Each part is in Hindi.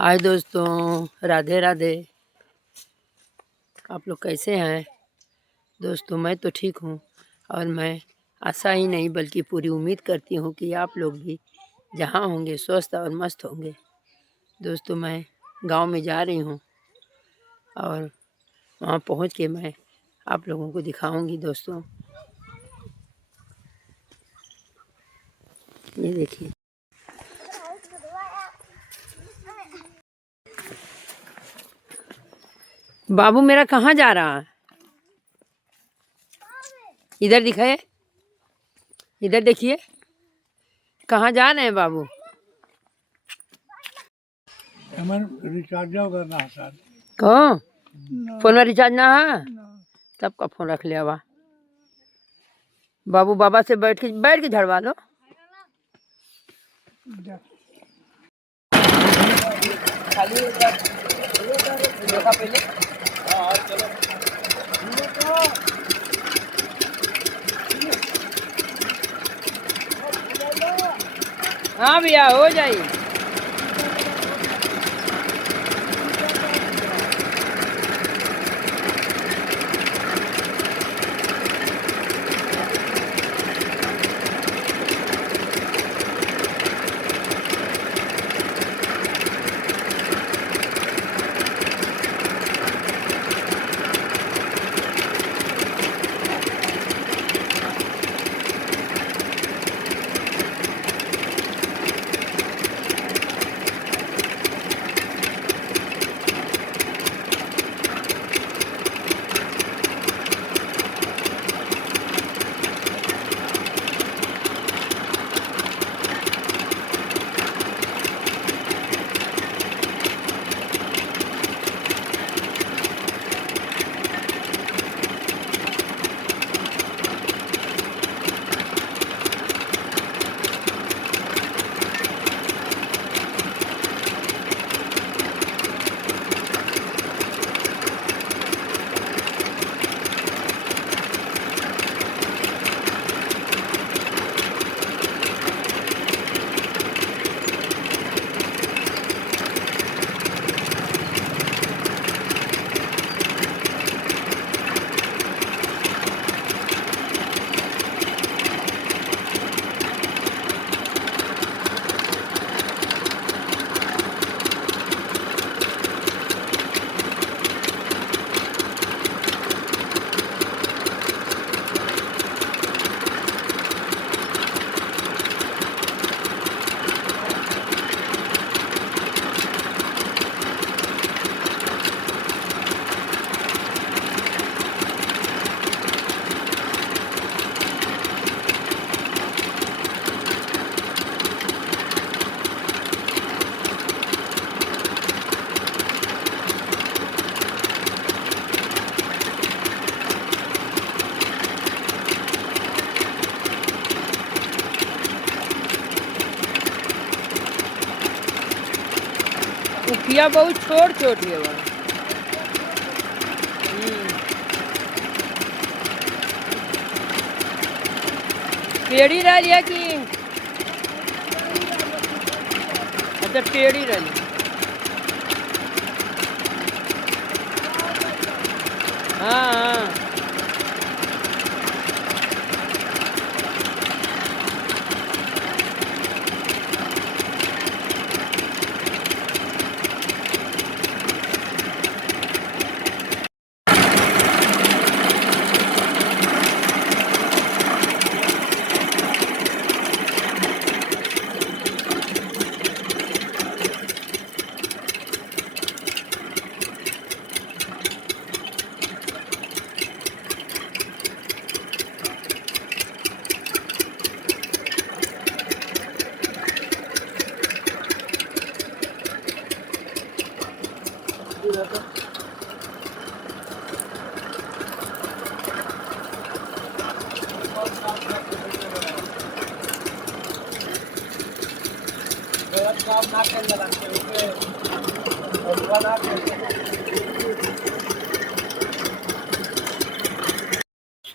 हाय दोस्तों, राधे राधे। आप लोग कैसे हैं दोस्तों? मैं तो ठीक हूँ और मैं आशा ही नहीं बल्कि पूरी उम्मीद करती हूँ कि आप लोग भी जहाँ होंगे स्वस्थ और मस्त होंगे। दोस्तों, मैं गांव में जा रही हूँ और वहाँ पहुँच के मैं आप लोगों को दिखाऊंगी। दोस्तों, ये देखिए, बाबू मेरा कहाँ जा रहा है? इधर दिखाए, इधर देखिए, कहाँ जा रहे हैं बाबू? रिचार्ज करना है सर। कहाँ फोन में रिचार्ज ना है? तब का फोन रख लिया बा। बाबू बाबा से बैठ के झड़वा लो। खाली देखा पहले। हाँ भैया, हो जाइए। उखिया बहुत छोट छोट है बा। पेड़ी रह लिया कि अच्छा पेड़ी रह लिया। हाँ हाँ,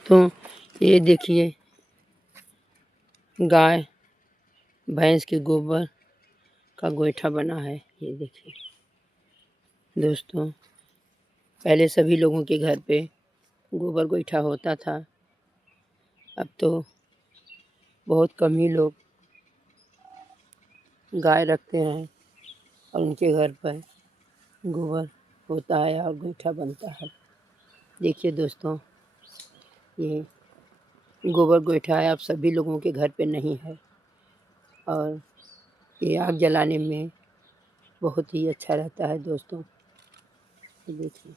तो ये देखिए, गाय भैंस के गोबर का गोईठा बना है। ये देखिए। दोस्तों पहले सभी लोगों के घर पे गोबर गोईठा होता था। अब तो बहुत कम ही लोग गाय रखते हैं और उनके घर पर गोबर होता है और गोईठा बनता है। देखिए दोस्तों, ये गोबर गोईठा है, अब सभी लोगों के घर पे नहीं है और ये आग जलाने में बहुत ही अच्छा रहता है दोस्तों। देखिए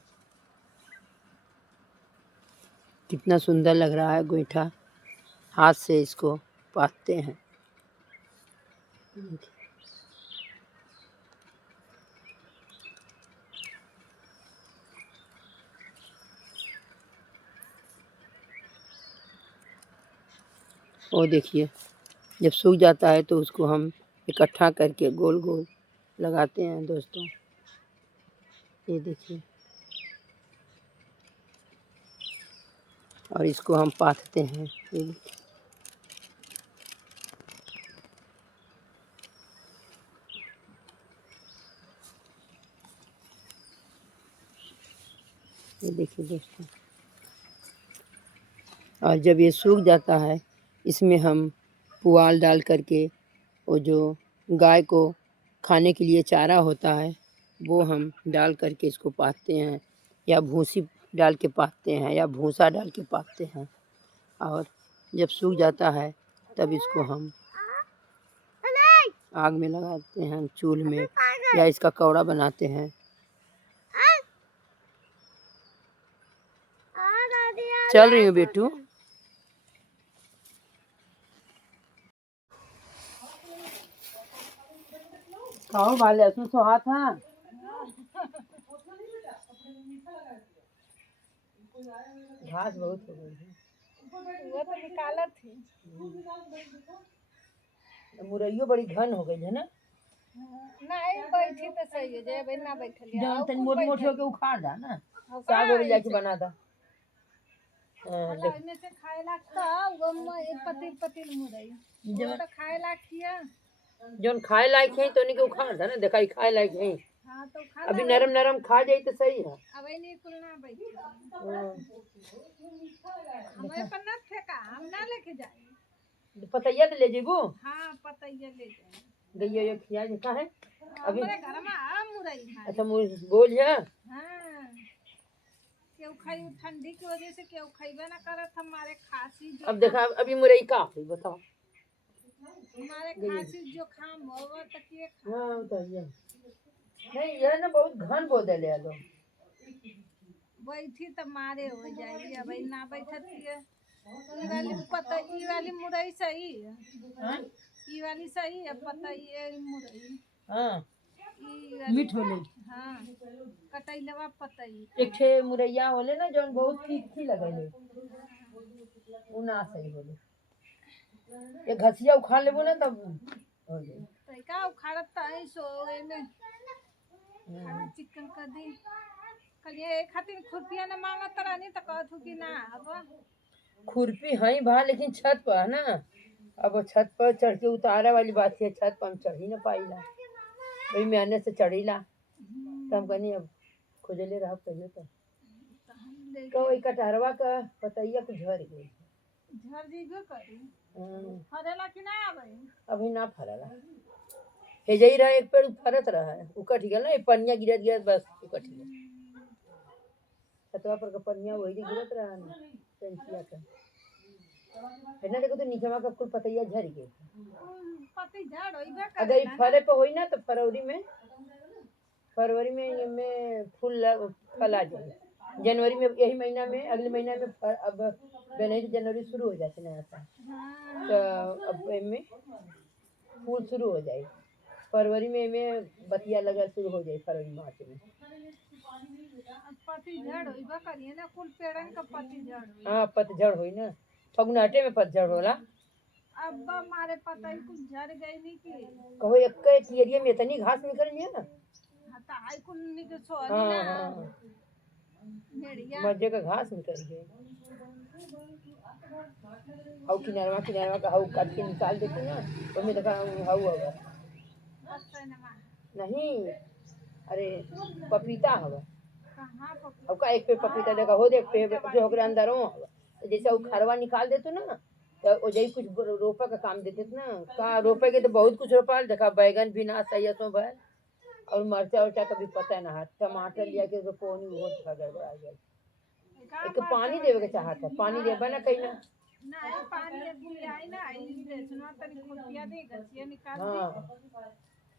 कितना सुंदर लग रहा है गोईठा, हाथ से इसको पाथते हैं। और देखिए जब सूख जाता है तो उसको हम इकट्ठा करके गोल गोल लगाते हैं दोस्तों। ये देखिए, और इसको हम पाथते हैं। ये देखिए, ये देखिए दोस्तों, और जब ये सूख जाता है इसमें हम पुआल डाल करके वो जो गाय को खाने के लिए चारा होता है वो हम डाल करके इसको पाथते हैं, या भूसी डाल के पाथते हैं, या भूसा डाल के पाथते हैं। और जब सूख जाता है तब इसको हम आग में लगाते हैं, चूल्हे में, या इसका कौड़ा बनाते हैं। चल रही हूँ बेटू। खाओ भाले उसमें सुहा था। घास बहुत हो गई है, वो तो निकालत थी। मुरैयो बड़ी घन हो गई है ना। नहीं बैठी तो सही है, जे ना बैठल है। जब तनी मोटी मोटी होके उखाड़ दा ना, और साग और का जाके बना दा। इनमें से खाए लगता वो पतिल पतिल मुरई जो तो खाए लाग किया। जोन खाए लायक है तो उन्हीं के उखाड़ दा ना, देखा ही खाए लायक है। हाँ तो खा अभी नरम नरम खा जाई तो सही है। अब नहीं कुलना बैठी हमें पर न फेंका, हम ना लेके जाए। पतैया तो ले जेबू। हाँ पतैया ले जाए। गैया ये खिया देखा है अभी। हमारे घर में आ मुरई है। अच्छा बोल है। हाँ केहू खाई ठंडी की वजह से केहू खाइबे ना करत हमारे खांसी जो अब देखा अभी मुरई का हुई बताओ। हमारे खांसी जो खाम होगा तो के हाँ बताइए। नहीं ये ना बहुत घन बो दे ले लो। बैठी तो मारे हो जाएगी। अब ना बैठती है। ई वाली पता ई वाली मुरई सही है। हाँ ई वाली सही है पता ये मुरई। हाँ ई वाली मीठ होले। हाँ कटैलवा पतई। एक ठे मुरैया होले ना जोन बहुत तीखी लगेले, उ ना सही होले। ये घसिया उखाड़ लेबो ना तब हो जाई। तैका उखाड़त है सो में खाना चिकन कर दी। कलिए एक खातिर खुरपिया न मांगत रहनी तो कहत हूँ कि ना अब खुरपी हई बा लेकिन छत पर है ना। अब वो छत पर चढ़ के उतारे वाली बात है, छत पर हम चढ़ ही ना पाईला, वही मेहनत से चढ़ीला। तो हम कहनी अब खोजले रह पहले तो वही कटहरवा का पतैया को झड़ गई। झर जीबे करी फरेला कि ना आवे। अभी ना फरला हे जई रहा एक पेड़ फरत रहा है, उकट गया ना, ये पनिया गिरत गिरत बस उकट गया। छतवा पर का पनिया वही जे गिरत रहा ना टंकिया का है ना। देखो तो नीचे का कुल पतैया झड़ गए। पति झड़ होइबे अगर करे ये फरे पे होई ना तो फरवरी में इनमें फल आ जाए। जनवरी में यही महीना में अगले महीना में अब जनवरी जनवरी शुरू हो जाते नया साल। तो अब इनमें फूल शुरू हो जाए। फरवरी में इनमें बतिया लगा शुरू हो जाए, फरवरी मार्च में। पति झड़ होइबे करिए ना कुल पेड़न का पति झड़ होई। हाँ पतझड़ होई ना, फगुनाटे में पतझड़ होला। अब हमारे पता ही कुछ झड़ गई नहीं कि कहो एक एरिया में इतनी घास निकल रही है ना। हाँ तो आई कुल निकल सोनी हाँ ना हाँ मेड़िया मजे का घास निकल गए। हाउ किनारवा का हाउ काट के निकाल देते ना, तो मैं देखा हाउ होगा अच्छा नमा नहीं अरे पपीता हवा कहाँ पपी अब का एक पे पपीता देखा हो देख पे जो ओकरे अंदर हो जैसे वो खरवा निकाल देते ना तो वो जई कुछ रोपे का काम देते ना का रोपे के तो बहुत कुछ रोपा देखा बैगन भी ना सही सो भर और मरचा उरचा का भी पता ना टमाटर लिया के तो पानी बहुत गड़बड़ा गया एक पानी देवे के चाहत है पानी देबा ना कहीं ना नहीं पानी बुझाई ना आई बेचना तनी खुदिया दे गछिया निकाल दे हाँ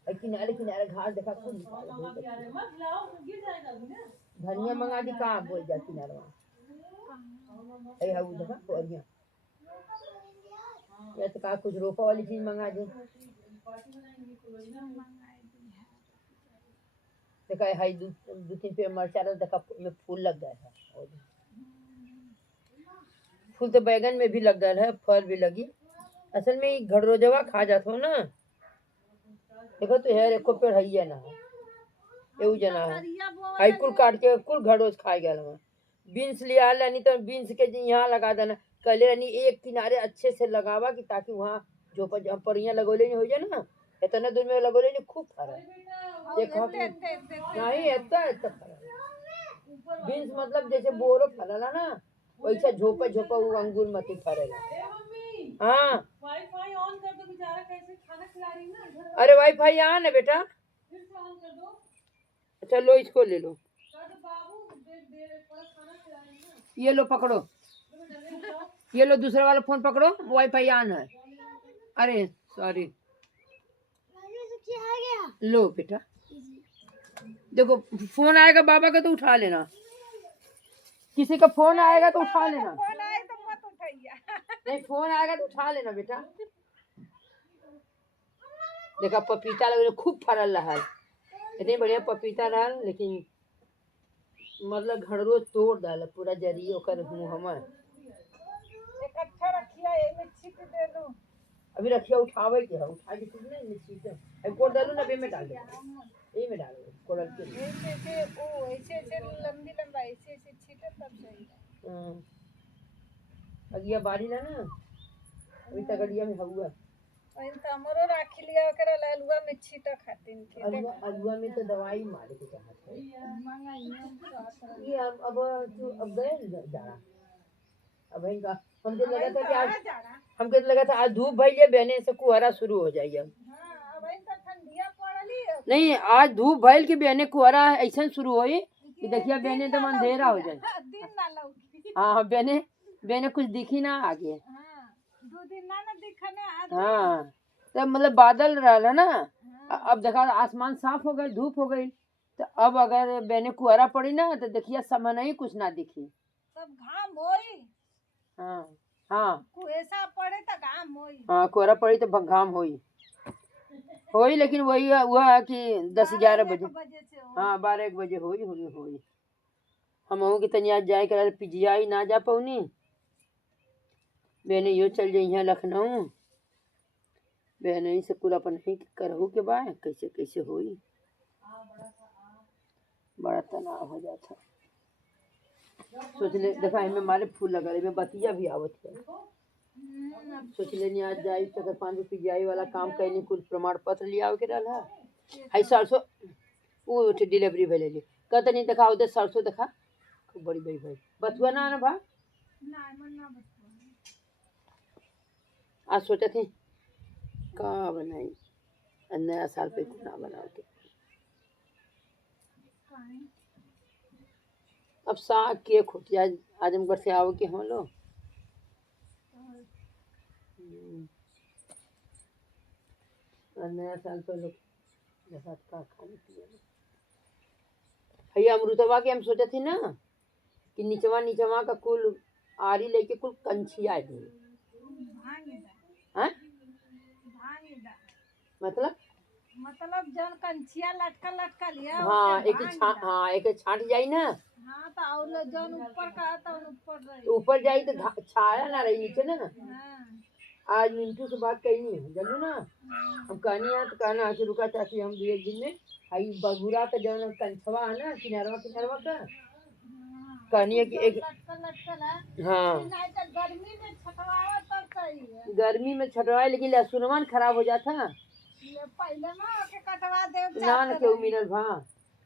और किनारे किनारे घास देखा खूब निकाले बहुत अच्छा। धनिया मंगा दी कहाँ बोल जा किनारे वहाँ ऐ हाउ देखा कोरिया या तो का कुछ रोपा वाली चीज मंगा दे देखा हाई दो दो तीन पेड़ मरचा रहा देखा में फूल लग गया था और फूल तो बैगन में भी लग गया है फल भी लगी असल में ये घड़रोजवा खा जाता हो ना देखो तो यार एको पेड़ है ना एऊ जना है करिया बोवा हाई कुल काट के कुल घड़ोज खाए गया वहाँ बीन्स लिया नहीं तो बीन्स के यहाँ लगा देना कले यानी एक किनारे अच्छे से लगावा कि ताकि वहाँ जो परियां लगोले नहीं हो जाए ना इतना दूर में लगोले नहीं खूब फरा देखो नहीं इतना इतना फरा बीन्स मतलब जैसे बोरो फरला ना वैसा झोपा झोपा वो अंगूर मत फरेला हाँ वाईफाई ऑन कर दो बेचारा कैसे खाना खिला रही ना घर अरे वाईफाई ऑन है बेटा फिर से ऑन कर दो अच्छा लो इसको ले लो बाबू दे खाना खिला रही ना ये लो पकड़ो ये लो दूसरा वाला फोन पकड़ो वाईफाई ऑन है अरे सॉरी लो बेटा देखो फोन आएगा बाबा का तो उठा लेना किसी का फोन आएगा तो उठा लेना फोन आए तो मत उठाइया नहीं फोन आएगा तो उठा लेना बेटा देखा पपीता लगे खूब फरल रहा इतने बढ़िया पपीता रहा लेकिन मतलब घड़रो तोड़ डाला पूरा जरी ओकर मुंह में एक अच्छा रखिया ए में छिट दे दो अभी रखिया उठावे के है उठा के कुछ नहीं छीट अब कोड़ डालू ना बे में डाल दे ए में डालो कोड़ल के ऐसे ओ ऐसे लंबी लंबा ऐसे छिटे तब सही है हां अगिया बारी ना ना अभी तगड़िया में हुआ और तो हमरो राखी लिया ओकरा लालुआ में छिटा खातिन के अलुआ में तो दवाई मारे के चाहत है मंगाइए ये अब गए जाना अब इनका हमके लगा था कि आज हमके लगा था आज धूप भइले बहने से कुहरा शुरू हो जाइए हां अब इन तो ठंडिया पड़ली नहीं आज धूप भइल के बहने कुहरा ऐसा शुरू होई कि देखिए बहने तो अंधेरा हो जाए दिन ना लौकी हाँ बहने बहने कुछ दिखी ना आगे हां दो दिन ना दिखने आज हाँ तो मतलब बादल रहा ना अब देखा आसमान साफ हो गई धूप हो गई तो अब अगर बहने कुहरा पड़ी ना तो देखिए समय नहीं कुछ ना दिखी तब घाम होई हाँ हाँ कुएसा पड़े तो घाम होई हाँ कोहरा पड़ी तो घाम होई लेकिन वही हुआ है कि 10-11 बजे से हो हाँ 12-1 बजे होई हम की तनी आज जाए कर पिजियाई ना जा पौनी बहने यो चल जाई है लखनऊ बहने से कुल अपन ही करहू के बा कैसे कैसे होई बड़ा तनाव हो जाता सोचले देखा इनमें मारे फूल लगा रहे बतिया भी आवत है सोचले नहीं आज जाई तो 5 रुपये जाई वाला काम कहनी कुल प्रमाण पत्र लिया के रहा है सरसों वो डिलीवरी भेले ले कहते नहीं देखा उधर सरसों देखा खूब बड़ी बड़ी भाई बथुआ ना भा ना मन ना बस आज सोचा थी का बनाई नया साल पे ना बनाओ के अब साग के खुटिया आजमगढ़ से आओ के हम लोग नया साल पे लोग का खाने पीने भैया अमृतवा के हम सोचे थे ना कि नीचवा का कुल आरी लेके कुल कंछिया दी हाँ मतलब जन कंचिया लटका लिया हाँ एक छांट जाई ना हाँ तो और जन ऊपर का तो ऊपर रही तो ऊपर जाई तो छाया ना रही नीचे ना हाँ आज मिंटू से बात करनी है जानू ना हम कहनी है तो कहना कि रुका चाची हम 2 दिन में आई बगुरा तो जन कंछवा है ना किनारवा का कहनी है कि एक लटकल है हाँ नहीं तो गर्मी में छटवावा तो सही है गर्मी में छटवाए लेकिन लहसुनवा खराब हो जाता ये पहले में ओके कटवा दे ना न केहू मिलल भा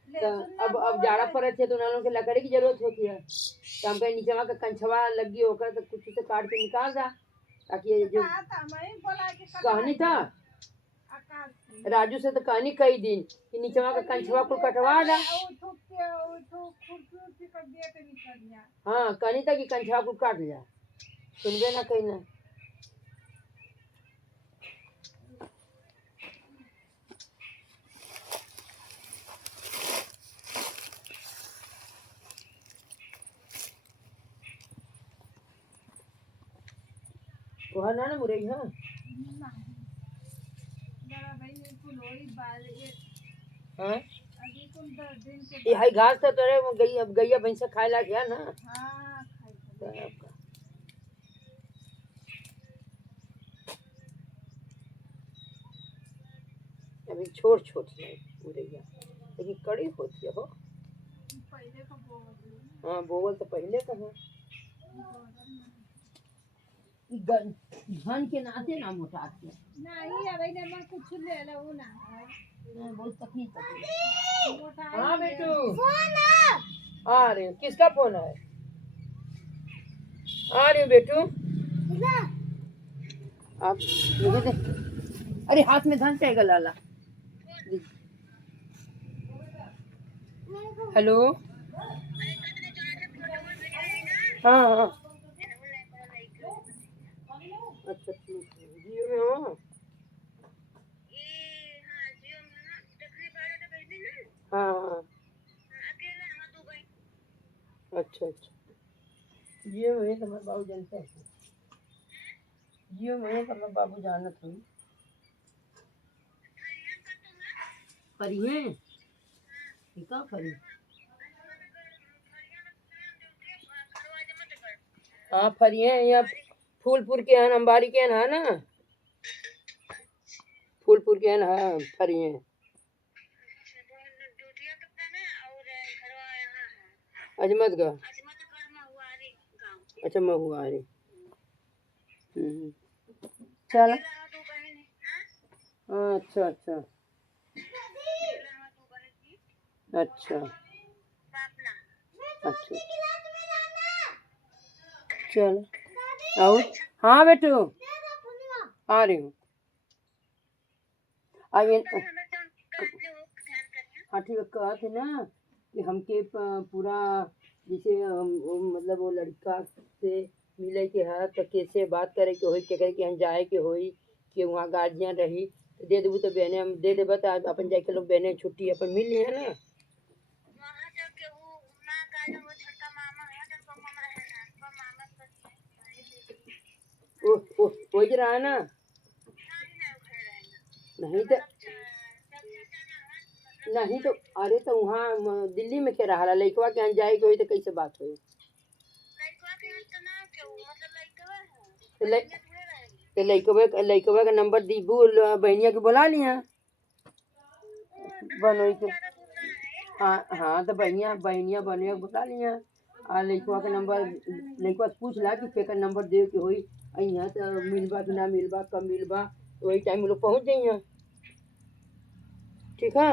तो अब जाड़ा पड़े थे तो उन्होंने के लकड़ी की जरूरत होती है, तो हम कहीं नीचे का कंछवा लगी होकर तो कुछ से काट के निकाल दा, ताकि ये जो कहानी था राजू से तो कहानी कई दिन कि नीचे का कंछवा को कटवा दा। हाँ कहानी था कि कंछवा को काट लिया, सुनबे ना कहीं ना। वहाँ ना मुरई हाँ हाँ ये हाई घास था तोरे वो गैया गैया भैंसा खाए ला गया ना। अभी छोट छोट है मुरैया, लेकिन कड़ी होती है हो। हाँ बोवल तो पहले का है, धन के नाते ना मोटाते नहीं अबे ने मैं कुछ ले लो ना बहुत तकलीफ। हाँ बेटू आ रही हूँ, किसका फोन है? आ रही हूँ बेटू आप मुझे दे। अरे हाथ में धन चाहिए लाला। हेलो हाँ हाँ अच्छा ठीक है जियो में हो। हाँ हाँ अच्छा अच्छा जियो में तो हमारे बाबू जानते हैं, जियो में तो हमारे बाबू जानत हुई परी है ठीक है परी। हाँ फरी है यहाँ फूलपुर के हैं, अंबारी के हैं ना, फूलपुर के हैं हाँ फरी है। अजमतगढ़ अच्छा महुआरी चल अच्छा अच्छा अच्छा अच्छा चल और हाँ बेटू आ रही हूँ आइए। हाँ ठीक है कहा थे ना कि हमके पूरा जैसे मतलब वो लड़का से मिले के है तो कैसे बात करे के होई के करे कि हम जाए के होई कि वहाँ गार्जियन रही तो दे देबू तो बहने हम दे देबा तो अपन जाके लोग बहने छुट्टी अपन मिल ली है ना। वो रहा है ना नहीं तो नहीं तो अरे तो वहाँ दिल्ली में क्या रहा लड़कवा के यहाँ जाए के होई तो कैसे बात हुई तो लड़कवा का नंबर दीबू बहनिया के बुला लिया बनोई के। हाँ हाँ तो बहनिया बहनिया बनिया बुला लिया आ लड़कवा का नंबर लड़कवा से पूछ ला कि केकर नंबर दे के होई यहाँ तो मिलबा कि ना मिलबा कब मिलबा तो वही टाइम लोग पहुँच जाइए ठीक है।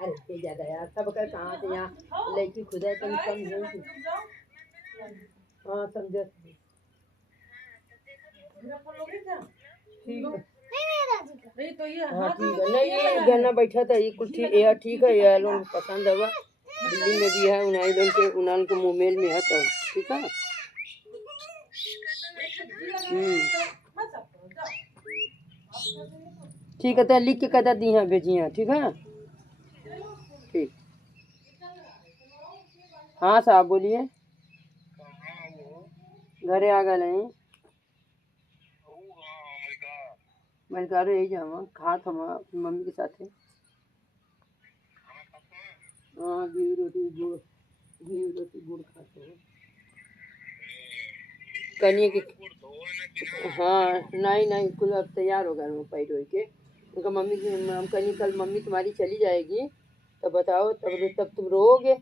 अरे ये ज्यादा यार सब का कहाँ से यहाँ लड़की खुदा कम कम है हाँ समझ ठीक है हाँ ठीक है नहीं ये गन्ना बैठा था ये कुछ ठीक यार ठीक है यार लोग पसंद है दिल्ली में भी है उन्हान के मुमेल में है तो ठीक है। ठीक है तो लिख के कहता दी हैं भेजी हैं ठीक है ठीक। हाँ साहब बोलिए घरे आ गए नहीं मैं कह रही जावा खा था अपनी मम्मी के साथ हाँ घी रोटी गुड़ खाते हैं कनिए की। हाँ नहीं नहीं कुल अब तैयार हो गए वो पैर हो के उनका मम्मी की हम कहीं कल मम्मी तुम्हारी चली जाएगी तब बताओ तब तुम रोओगे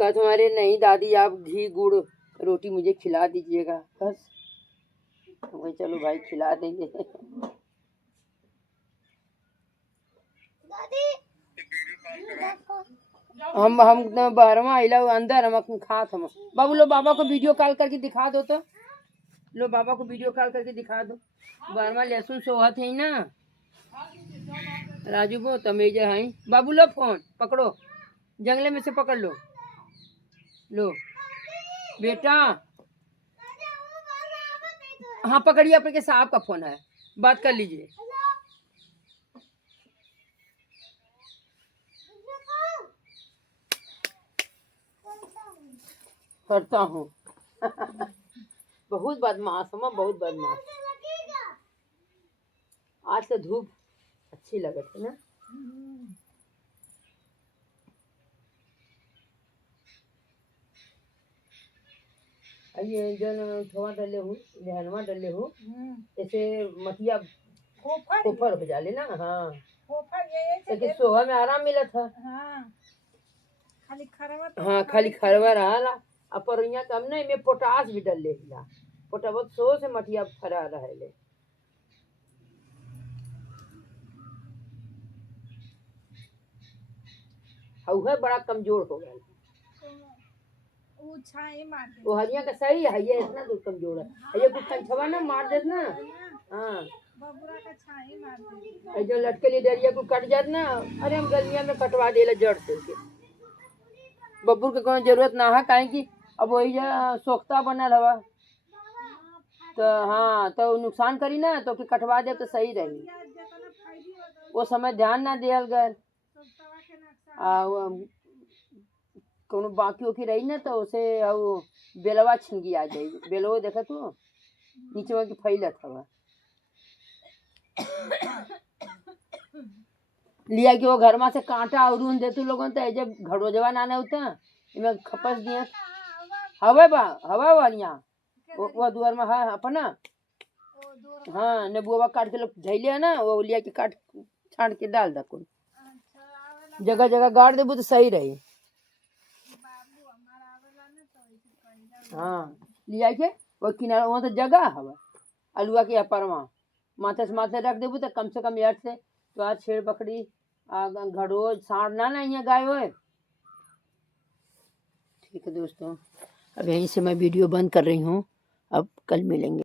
कहा तुम्हारे नहीं दादी आप घी गुड़ रोटी मुझे खिला दीजिएगा बस। वही चलो भाई खिला देंगे। हम तो बारहवा आइला अंदर हम खात हम। बाबू लो बाबा को वीडियो कॉल करके दिखा दो तो। लो बाबा को वीडियो कॉल करके दिखा दो। बारहवा लहसुन सोहत है ना राजू वो तमेज है। बाबू लो फोन पकड़ो जंगले में से पकड़ लो। लो बेटा हाँ पकड़िए आपके साहब का फोन है बात कर लीजिए। करता हूँ। बहुत बदमाश हम बहुत बदमाश। आज तो धूप अच्छी लगत है ना। ये जो थोड़ा डले हूँ ध्यानवा डले हूँ ऐसे मटिया कोफर हो जाले ना। हाँ लेकिन सोहा में आराम मिला था। हाँ खाली खरवा रहा पर यहाँ कम नहीं में पोटास भी डल ले पोटास सो से मटिया फरा रहे। है बड़ा कमजोर हो गया। वो हरिया का सही है ये इतना दूर कमजोर है ये कुछ कंछवा ना मार देत ना। हाँ जो लटके लिए डरिया को कट जात ना। अरे हम गर्मिया में कटवा देला जड़ से के बब्बू के कोई जरूरत ना है काहे कि अब वही सोखता बनल हवा तो हाँ तो नुकसान करी ना तो कि कटवा दे तो सही रही। वो समय ध्यान ना दियल गए कोनो बाकी ओकी रही ना तो उसे बेलवा छिंगी आ जाएगी। बेलवा देखा तू नीचे में फैलत हवा लिया कि वो घर में से कांटा और देतु लोगन तो जब घड़ो जवा ना होता इमें खपस दिया हवा बा हवा वालिया वो दुआर में है अपना। हाँ नेबुआ काट के लोग झैले है ना वो लिया के काट छाड़ के डाल दा कुल जगह जगह गाड़ देबू तो सही रही। हाँ लिया के वो किनारा वहाँ तो जगह हवा अलुआ के परमा माथे से माथे रख देबू तो कम से कम यार से तो आज छेड़ बकरी घड़ो सांड ना ना यहाँ गाय होए। ठीक है दोस्तों अब यहीं से मैं वीडियो बंद कर रही हूँ। अब कल मिलेंगे।